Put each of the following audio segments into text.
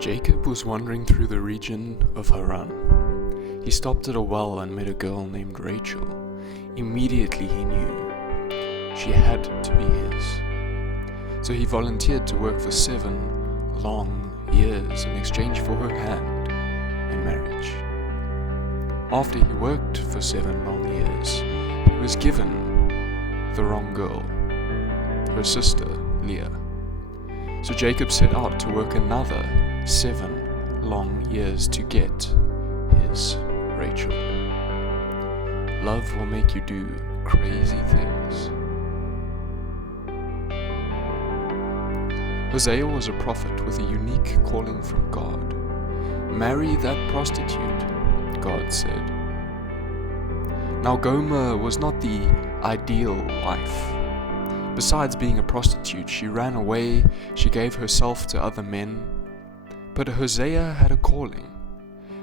Jacob was wandering through the region of Haran. He stopped at a well and met a girl named Rachel. Immediately he knew she had to be his. So he volunteered to work for 7 long years in exchange for her hand in marriage. After he worked for 7 long years, he was given the wrong girl, her sister Leah. So Jacob set out to work another 7 long years to get his Rachel. Love will make you do crazy things. Hosea was a prophet with a unique calling from God. Marry that prostitute, God said. Now Gomer was not the ideal wife. Besides being a prostitute, she ran away, she gave herself to other men. But Hosea had a calling,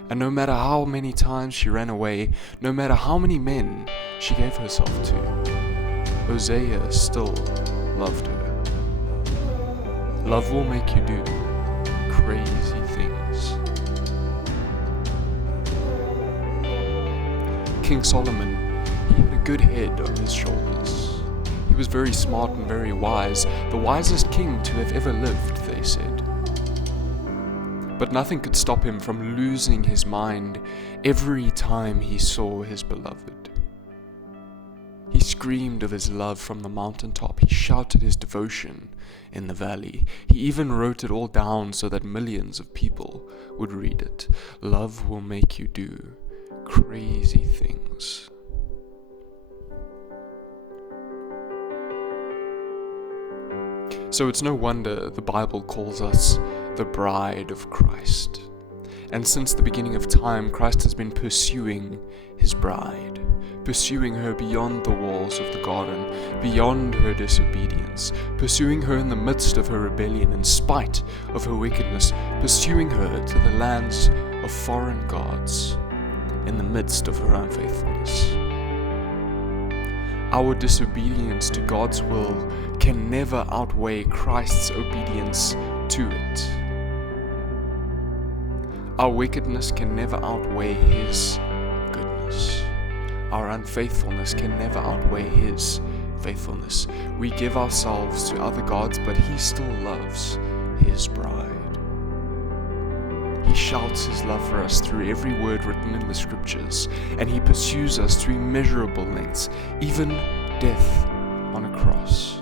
and no matter how many times she ran away, no matter how many men she gave herself to, Hosea still loved her. Love will make you do crazy things. King Solomon, he had a good head on his shoulders. He was very smart and very wise, the wisest king to have ever lived, they said. But nothing could stop him from losing his mind every time he saw his beloved. He screamed of his love from the mountaintop. He shouted his devotion in the valley. He even wrote it all down so that millions of people would read it. Love will make you do crazy things. So it's no wonder the Bible calls us the bride of Christ. And since the beginning of time, Christ has been pursuing his bride, pursuing her beyond the walls of the garden, beyond her disobedience, pursuing her in the midst of her rebellion, in spite of her wickedness, pursuing her to the lands of foreign gods, in the midst of her unfaithfulness. Our disobedience to God's will can never outweigh Christ's obedience to it. Our wickedness can never outweigh his goodness. Our unfaithfulness can never outweigh his faithfulness. We give ourselves to other gods, but he still loves his bride. He shouts his love for us through every word written in the scriptures, and he pursues us to immeasurable lengths, even death on a cross.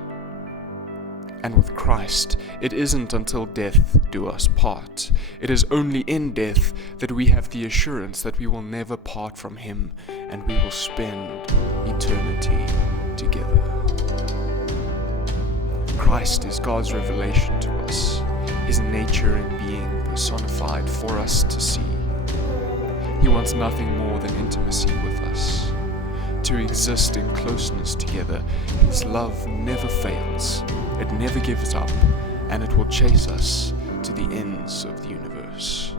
And with Christ, it isn't until death do us part. It is only in death that we have the assurance that we will never part from him, and we will spend eternity together. Christ is God's revelation to us, his nature and being personified for us to see. He wants nothing more than intimacy with us, to exist in closeness together. His love never fails, it never gives up, and it will chase us to the ends of the universe.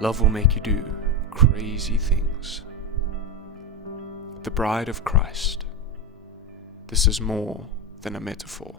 Love will make you do crazy things. The bride of Christ. This is more than a metaphor.